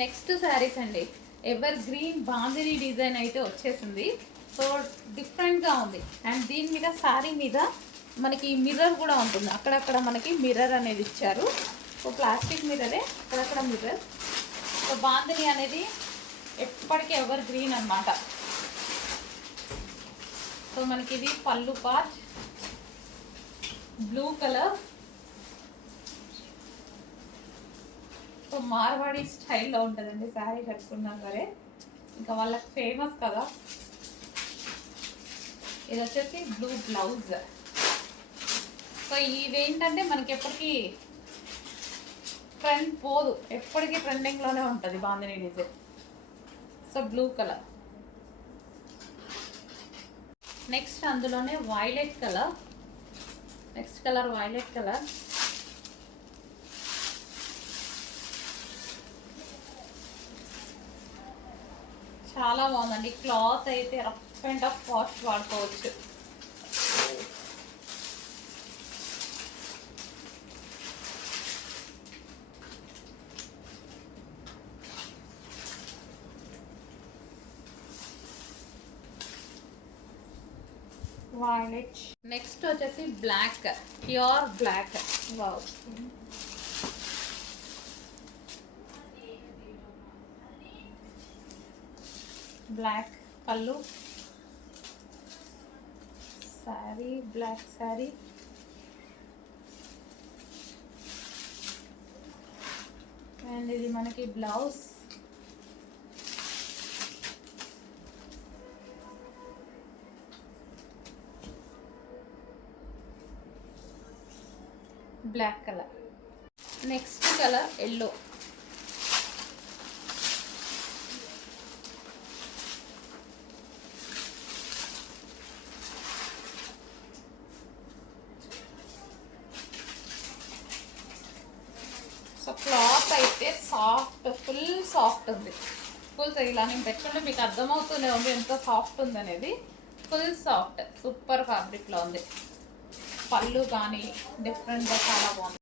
నెక్స్ట్ శారీస్ అండి, ever green bandhani డిజైన్ అయితే వచ్చేసింది. సో డిఫరెంట్గా ఉంది. అండ్ దీని మీద శారీ మీద మనకి మిర్రర్ కూడా ఉంటుంది. అక్కడక్కడ మనకి మిర్రర్ అనేది ఇచ్చారు. సో ప్లాస్టిక్ మిర్రరే, అక్కడక్కడ మిర్రర్. సో బాందిని అనేది ఎప్పటికీ ఎవర్ గ్రీన్ అన్నమాట. సో మనకి ఇది పళ్ళు part blue colour. So Marwadi స్టైల్లో ఉంటుందండి శారీ కట్టుకున్నా సరే, ఇంకా వాళ్ళకి ఫేమస్ కదా. ఇది వచ్చేసి బ్లూ బ్లౌజ్. సో ఇవేంటంటే మనకి ఎప్పటికీ ట్రెండ్ పోదు, ఎప్పటికీ ట్రెండింగ్లోనే ఉంటుంది bandhani design. So blue colour. Next అందులోనే violet colour. Next colour violet colour. చాలా బాగుందండి. క్లాత్ అయితే రఫ్ అండ్ టఫ్ వాష్ వాడుకోవచ్చు. వైలెట్. నెక్స్ట్ వచ్చేసి black, pure black. Wow, black పళ్ళు, శారీ బ్లాక్ శారీ. అండ్ ఇది మనకి blouse. Black colour. Next colour yellow. So cloth అయితే సాఫ్ట్, ఫుల్ సాఫ్ట్ ఉంది. ఫుల్ ఇలా నేను పెట్టుకుంటే మీకు అర్థమవుతూనే ఉంది ఎంత సాఫ్ట్ ఉంది అనేది. ఫుల్ సాఫ్ట్, సూపర్ ఫ్యాబ్రిక్లో ఉంది. పళ్ళు కానీ డిఫరెంట్గా చాలా బాగుంది.